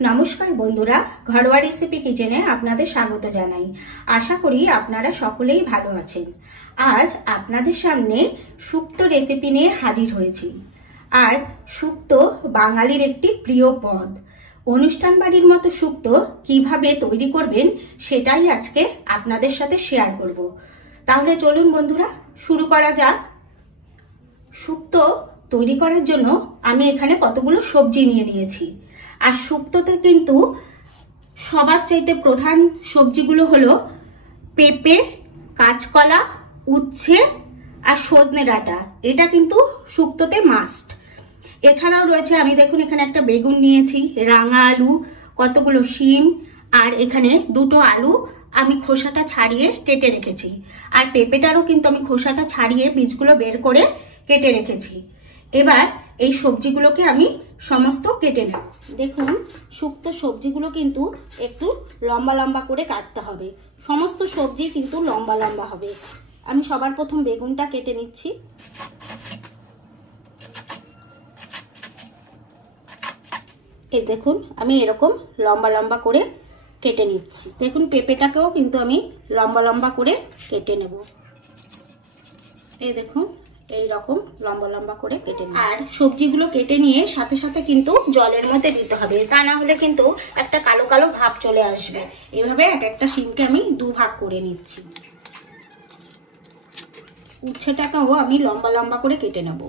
নমস্কার বন্ধুরা, ঘরোয়া রেসিপি কিচেনে আপনাদের স্বাগত জানাই। আশা করি আপনারা সকলেই ভালো আছেন। আজ আপনাদের সামনে শুক্তো রেসিপি নিয়ে হাজির হয়েছি। আর শুক্তো বাঙালির একটি প্রিয় পদ। অনুষ্ঠান বাড়ির মতো শুক্তো কিভাবে তৈরি করবেন সেটাই আজকে আপনাদের সাথে শেয়ার করব। তাহলে চলুন বন্ধুরা, শুরু করা যাক। শুক্তো তৈরি করার জন্য আমি এখানে কতগুলো সবজি নিয়ে নিয়েছি। আর শুক্তোতে কিন্তু সবার চাইতে প্রধান সবজিগুলো হলো পেঁপে, কাঁচকলা, উচ্ছে আর সজনে ডাঁটা। এটা কিন্তু শুক্তোতে মাস্ট। এছাড়াও রয়েছে, আমি দেখুন এখানে একটা বেগুন নিয়েছি, রাঙা আলু, কতগুলো শিম, আর এখানে দুটো আলু আমি খোসাটা ছাড়িয়ে কেটে রেখেছি। আর পেঁপেটারও কিন্তু আমি খোসাটা ছাড়িয়ে বীজগুলো বের করে কেটে রেখেছি। এবার এই সবজিগুলোকে আমি সমস্ত কেটে নেব। দেখুন, শুক্তো সবজিগুলো কিন্তু একটু লম্বা লম্বা করে কাটতে হবে। সমস্ত সবজি কিন্তু লম্বা লম্বা হবে। আমি সবার প্রথম বেগুনটা কেটে নিচ্ছি। এই দেখুন, আমি এরকম লম্বা লম্বা করে কেটে নিচ্ছি। দেখুন, পেঁপেটাকেও কিন্তু আমি লম্বা লম্বা করে কেটে নেব। এই দেখুন, এই রকম লম্বা লম্বা করে কেটে নিই। আর সবজিগুলো কেটে নিয়ে সাথে সাথে কিন্তু জলের মধ্যে দিতে হবে, তা না হলে কিন্তু একটা কালো কালো ভাব চলে আসবে। এভাবে এক একটা শিমকে আমি দুভাগ করে নিচ্ছি। উচ্ছেটাকেও আমি লম্বা লম্বা করে কেটে নেব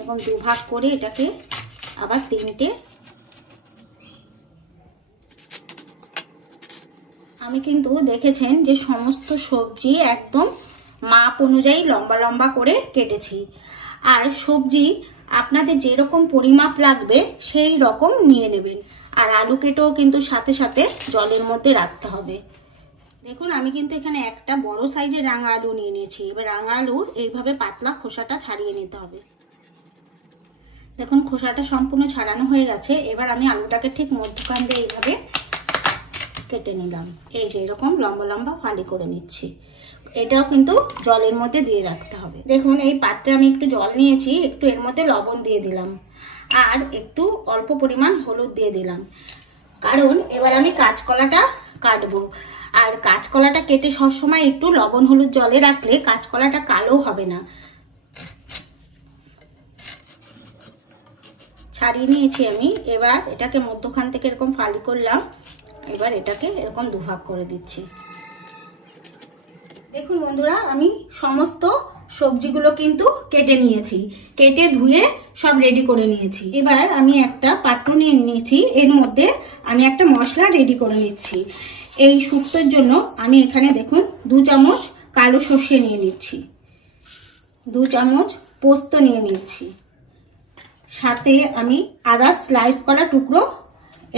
এবং দুভাগ করে এটাকে আবার তিনটে। আমি কিন্তু দেখেছেন যে সমস্ত সবজি একদম মাপ অনুযায়ী লম্বা লম্বা করে কেটেছি। আর সবজি আপনাদের যেরকম পরিমাপ লাগবে সেই রকম নিয়ে নেবেন। আর আলু কেটেও কিন্তু সাথে সাথে জলের মধ্যে রাখতে হবে। দেখুন, আমি কিন্তু এখানে একটা বড় সাইজের রাঙা আলু নিয়ে নিয়েছি। এবার রাঙা আলুর এইভাবে পাতলা খোসাটা ছাড়িয়ে নিতে হবে। দেখুন, খোসাটা সম্পূর্ণ ছাড়ানো হয়ে গেছে। এবার আমি আলুটাকে ঠিক মধ্যখান দিয়ে এইভাবে কেটে নিলাম। এই যে এরকম লম্বা লম্বা ফালি করে নিচ্ছি। এটাও কিন্তু জলের মধ্যে দিয়ে রাখতে হবে। দেখুন, এই পাত্রে আমি একটু জল নিয়েছি, একটু এর মধ্যে লবণ দিয়ে দিলাম আর একটু অল্প পরিমাণ হলুদ দিয়ে দিলাম। কারণ এবার আমি কাঁচকলাটা কাটবো। আর কাঁচকলাটা কেটে সবসময় একটু লবণ হলুদ জলে রাখলে কাঁচকলাটা কালো হবে না। ছাড়িয়ে নিয়েছি আমি। এবার এটাকে মধ্যখান থেকে এরকম ফালি করলাম। এবার এটাকে এরকম দুভাগ করে দিচ্ছি। দেখুন বন্ধুরা, আমি সমস্ত সবজিগুলো কিন্তু কেটে নিয়েছি, কেটে ধুয়ে সব রেডি করে নিয়েছি। এবার আমি একটা পাত্র নিয়ে নিয়েছি, এর মধ্যে আমি একটা মশলা রেডি করে নিচ্ছি। এই শুক্তোর জন্য আমি এখানে দেখুন 2 চামচ কালো সর্ষে নিয়ে নিচ্ছি, 2 চামচ পোস্ত নিয়ে নিচ্ছি, সাথে আমি আদা স্লাইস করা টুকরো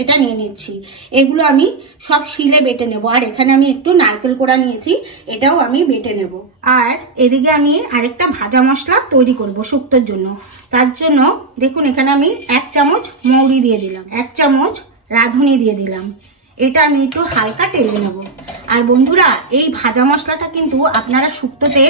এটা নিয়ে নিচ্ছি। এগুলো আমি সব শিলে বেটে নেব। আর এখানে আমি একটু নারকেল কোড়া নিয়েছি, এটাও আমি বেটে নেব। আর এদিকে আমি আরেকটা ভাজা মশলা তৈরি করব শুক্তোর জন্য। তার জন্য দেখুন, এখানে আমি 1 চামচ মৌরি দিয়ে দিলাম, 1 চামচ রাঁধুনি দিয়ে দিলাম। এটা আমি একটু হালকা টেলে নেব। আর বন্ধুরা, এই ভাজা মশলাটা কিন্তু আপনারা শুক্তোতে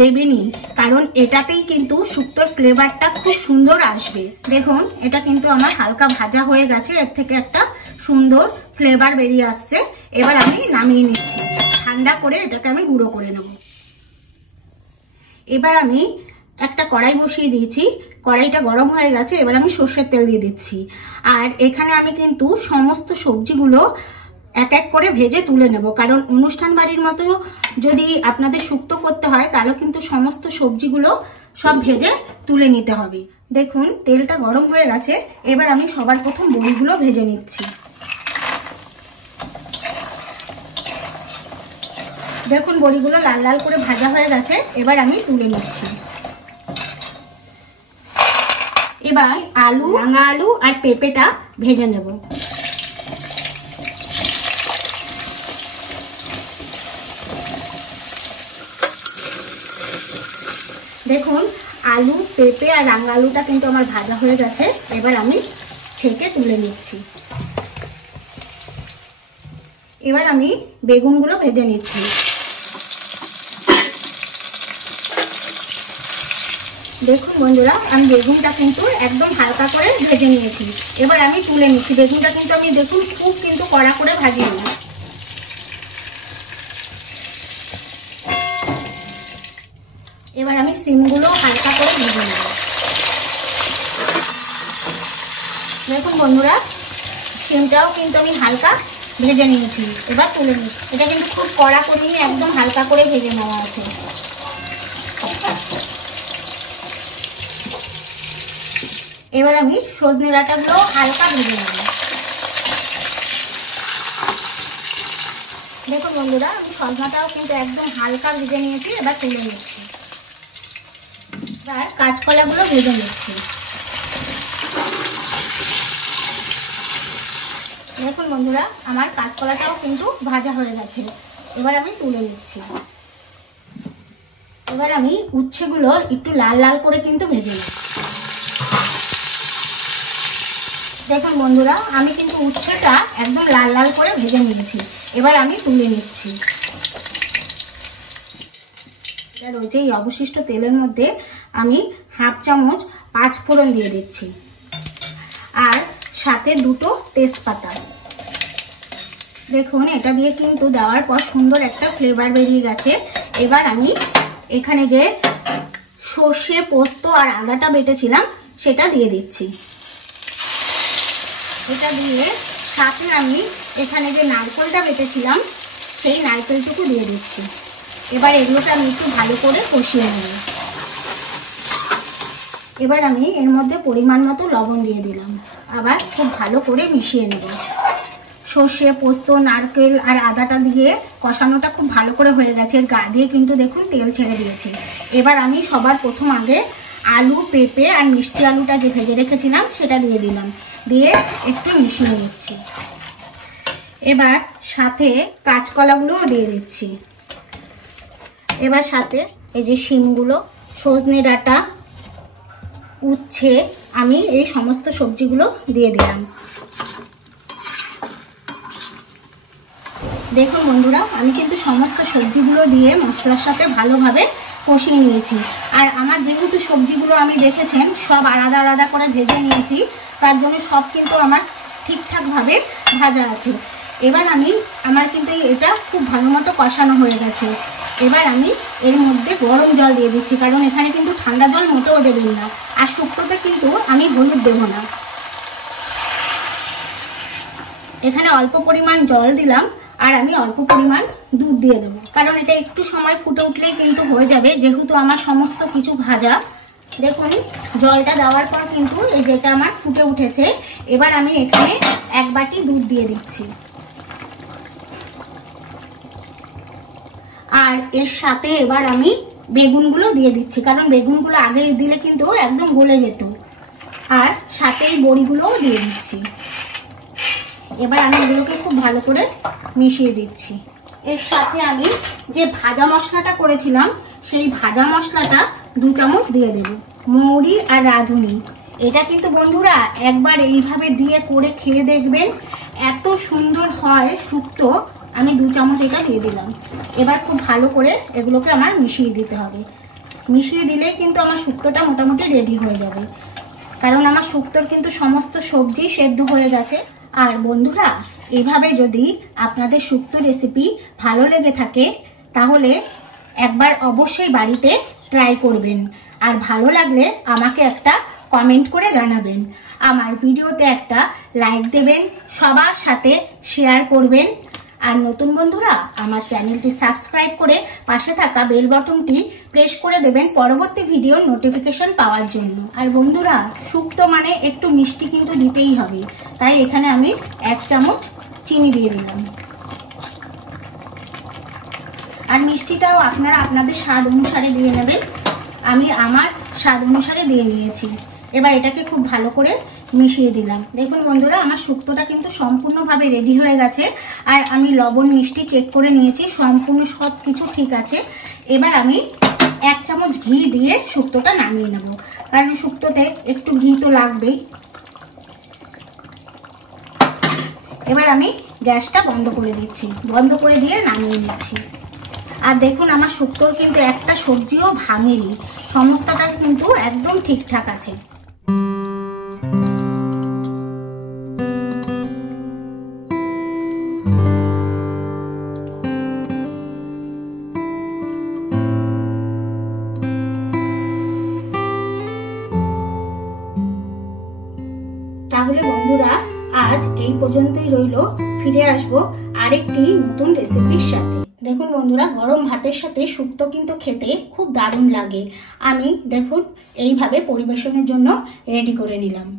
দেবেনই, কারণ এটাতেই কিন্তু শুক্তোর ফ্লেভারটা খুব সুন্দর আসবে। দেখুন, এটা কিন্তু আমার হালকা ভাজা হয়ে গেছে, এর থেকে একটা সুন্দর ফ্লেভার বেরিয়ে আসছে। এবার আমি নামিয়ে নিচ্ছি। ঠান্ডা করে এটাকে আমি গুঁড়ো করে নেব। এবার আমি একটা কড়াই বসিয়ে দিয়েছি, কড়াইটা গরম হয়ে গেছে। এবার আমি সর্ষের তেল দিয়ে দিচ্ছি। আর এখানে আমি কিন্তু সমস্ত সবজিগুলো এক এক করে ভেজে তুলে নেব, কারণ অনুষ্ঠান বাড়ির মতো যদি আপনাদের শুক্তো করতে হয় তাহলে কিন্তু সমস্ত সবজিগুলো সব ভেজে তুলে নিতে হবে। দেখুন, তেলটা গরম হয়ে গেছে। এবার আমি সবার প্রথম বড়িগুলো ভেজে নিচ্ছি। দেখুন, বড়িগুলো লাল লাল করে ভাজা হয়ে গেছে। এবার আমি তুলে নিচ্ছি। এবার আলু, রাঙা আলু আর পেঁপেটা ভেজে নেব। দেখুন, আলু, পেঁপে আর রাঙা আলুটা কিন্তু আমার ভাজা হয়ে গেছে। এবার আমি ছেঁকে তুলে নিচ্ছি। এবার আমি বেগুনগুলো ভেজে নিচ্ছি। দেখুন বন্ধুরা, আমি বেগুনটা কিন্তু একদম হালকা করে ভেজে নিয়েছি। এবার আমি তুলে নিচ্ছি। বেগুনটা কিন্তু আমি দেখুন খুব কিন্তু কড়া করে ভাজিনি। এবার আমি সিমগুলো হালকা করে ভেজে নেব। দেখুন বন্ধুরা, সিমটাও কিন্তু আমি হালকা ভেজে নিয়েছি। এবার তুলে নিচ্ছি। এটা কিন্তু খুব কড়া করে নিয়ে একদম হালকা করে ভেজে নেওয়া আছে। এবার আমি সজনে ডাঁটাগুলো হালকা ভেজে নেব। দেখুন বন্ধুরা, আমি সজনাটাও কিন্তু একদম হালকা ভেজে নিয়েছি। এবার তুলে নিচ্ছি। এবার কাঁচকলাগুলো ভেজে নিচ্ছি। দেখুন বন্ধুরা, আমার কাঁচকলাটাও কিন্তু ভাজা হয়ে গেছে। এবার আমি তুলে নিচ্ছি। এবার আমি উচ্ছেগুলো একটু লাল লাল করে কিন্তু ভেজে নেব। দেখুন বন্ধুরা, আমি কিন্তু উচ্ছেটা একদম লাল লাল করে ভেজে নিয়েছি। এবার আমি তুলে নিচ্ছি। এবার ওই যে অবশিষ্ট তেলের মধ্যে আমি হাফ চামচ 5 ফোড়ন দিয়ে দিচ্ছি, আর সাথে 2টো তেজপাতা। দেখুন, এটা দিয়ে কিন্তু দেওয়ার পর সুন্দর একটা ফ্লেভার বেরিয়ে গেছে। এবার আমি এখানে যে সর্ষে, পোস্ত আর আদাটা বেটেছিলাম সেটা দিয়ে দিচ্ছি। এটা দিয়ে সাথে আমি এখানে যে নারকেলটা বেটেছিলাম সেই নারকেলটুকু দিয়ে দিচ্ছি। এবার এগুলোকে আমি একটু ভালো করে কষিয়ে নেব। এবার আমি এর মধ্যে পরিমাণ মতো লবণ দিয়ে দিলাম। আবার খুব ভালো করে মিশিয়ে নেব। সর্ষে, পোস্ত, নারকেল আর আদাটা দিয়ে কষানোটা খুব ভালো করে হয়ে গেছে। এর গা দিয়ে কিন্তু দেখুন তেল ছেড়ে দিয়েছে। এবার আমি সবার প্রথম আগে আলু, পেঁপে আর মিষ্টি আলুটা যে ভেজে রেখেছিলাম সেটা দিয়ে দিলাম। দিয়ে একটু মিশিয়ে নিচ্ছি। এবার সাথে কাঁচকলাগুলোও দিয়ে দিচ্ছি। এবার সাথে এই যে শিমগুলো, সজনে ডাঁটা, উচ্ছে, আমি এই সমস্ত সবজিগুলো দিয়ে দিলাম। দেখুন বন্ধুরা, আমি কিন্তু সমস্ত সবজিগুলো দিয়ে মশলার সাথে ভালোভাবে কষিয়ে নিয়েছি। আর আমার যেহেতু সবজিগুলো আমি দেখেছেন সব আলাদা আলাদা করে ভেজে নিয়েছি, তার জন্য সব কিন্তু আমার ঠিকঠাকভাবে ভাজা আছে। এবার আমার কিন্তু এটা খুব ভালো মতো কষানো হয়ে গেছে। এবার আমি এর মধ্যে গরম জল দিয়ে দিচ্ছি, কারণ এখানে কিন্তু ঠান্ডা জল মোটেও দেবেন না। আর শুক্তোতে কিন্তু আমি হলুদ দেবো না। এখানে অল্প পরিমাণ জল দিলাম, আর আমি অল্প পরিমাণ দুধ দিয়ে দেবো, কারণ এটা একটু সময় ফুটে উঠলেই কিন্তু হয়ে যাবে, যেহেতু আমার সমস্ত কিছু ভাজা। দেখুন, জলটা দেওয়ার পর কিন্তু এই যেটা আমার ফুটে উঠেছে। এবার আমি এখানে 1 বাটি দুধ দিয়ে দিচ্ছি। আর এর সাথে এবার আমি বেগুনগুলো দিয়ে দিচ্ছি, কারণ বেগুনগুলো আগে দিলে কিন্তু একদম গলে যেত। আর সাথে এই বড়িগুলোও দিয়ে দিচ্ছি। এবার আমি এগুলোকে খুব ভালো করে মিশিয়ে দিচ্ছি। এর সাথে আমি যে ভাজা মশলাটা করেছিলাম সেই ভাজা মশলাটা 2 চামচ দিয়ে দেব। মৌরি আর রাঁধুনি, এটা কিন্তু বন্ধুরা একবার এইভাবে দিয়ে করে খেয়ে দেখবেন, এত সুন্দর হয় শুক্তো। আমি 2 চামচ এটা দিয়ে দিলাম। এবার খুব ভালো করে এগুলোকে আমার মিশিয়ে দিতে হবে। মিশিয়ে দিলেই কিন্তু আমার শুক্তোটা মোটামুটি রেডি হয়ে যাবে, কারণ আমার শুক্তোর কিন্তু সমস্ত সবজি সেদ্ধ হয়ে গেছে। আর বন্ধুরা, এভাবে যদি আপনাদের শুক্তো রেসিপি ভালো লেগে থাকে তাহলে একবার অবশ্যই বাড়িতে ট্রাই করবেন। আর ভালো লাগলে আমাকে একটা কমেন্ট করে জানাবেন। আমার ভিডিওতে একটা লাইক দেবেন, সবার সাথে শেয়ার করবেন। আর নতুন বন্ধুরা আমার চ্যানেলটি সাবস্ক্রাইব করে পাশে থাকা বেল বাটনটি প্রেস করে দেবেন পরবর্তী ভিডিওর নোটিফিকেশন পাওয়ার জন্য। আর বন্ধুরা, শুক্তো মানে একটু মিষ্টি কিন্তু দিতেই হবে, তাই এখানে আমি 1 চামচ চিনি দিয়ে দিলাম। আর মিষ্টিটাও আপনারা আপনাদের স্বাদ অনুসারে দিয়ে নেবেন। আমি আমার স্বাদ অনুসারে দিয়ে নিয়েছি। এবার এটাকে খুব ভালো করে মিশিয়ে দিলাম। দেখুন বন্ধুরা, আমার শুক্তোটা কিন্তু সম্পূর্ণভাবে রেডি হয়ে গেছে। আর আমি লবণ মিষ্টি চেক করে নিয়েছি, সম্পূর্ণ সব কিছু ঠিক আছে। এবার আমি 1 চামচ ঘি দিয়ে শুক্তোটা নামিয়ে নেব, কারণ শুক্তোতে একটু ঘি তো লাগবেই। এবার আমি গ্যাসটা বন্ধ করে দিচ্ছি, বন্ধ করে দিয়ে নামিয়ে নিচ্ছি। আর দেখুন আমার শুক্তোর কিন্তু একটা সবজিও ভাঙেনি, সমস্তটা কিন্তু একদম ঠিকঠাক আছে। তাহলে বন্ধুরা আজ এই পর্যন্তই রইল, ফিরে আসবো আরেকটি নতুন রেসিপির সাথে। দেখুন বন্ধুরা, গরম ভাতের সাথে শুক্তো কিন্তু খেতে খুব দারুণ লাগে। আমি দেখুন এইভাবে পরিবেশনের জন্য রেডি করে নিলাম।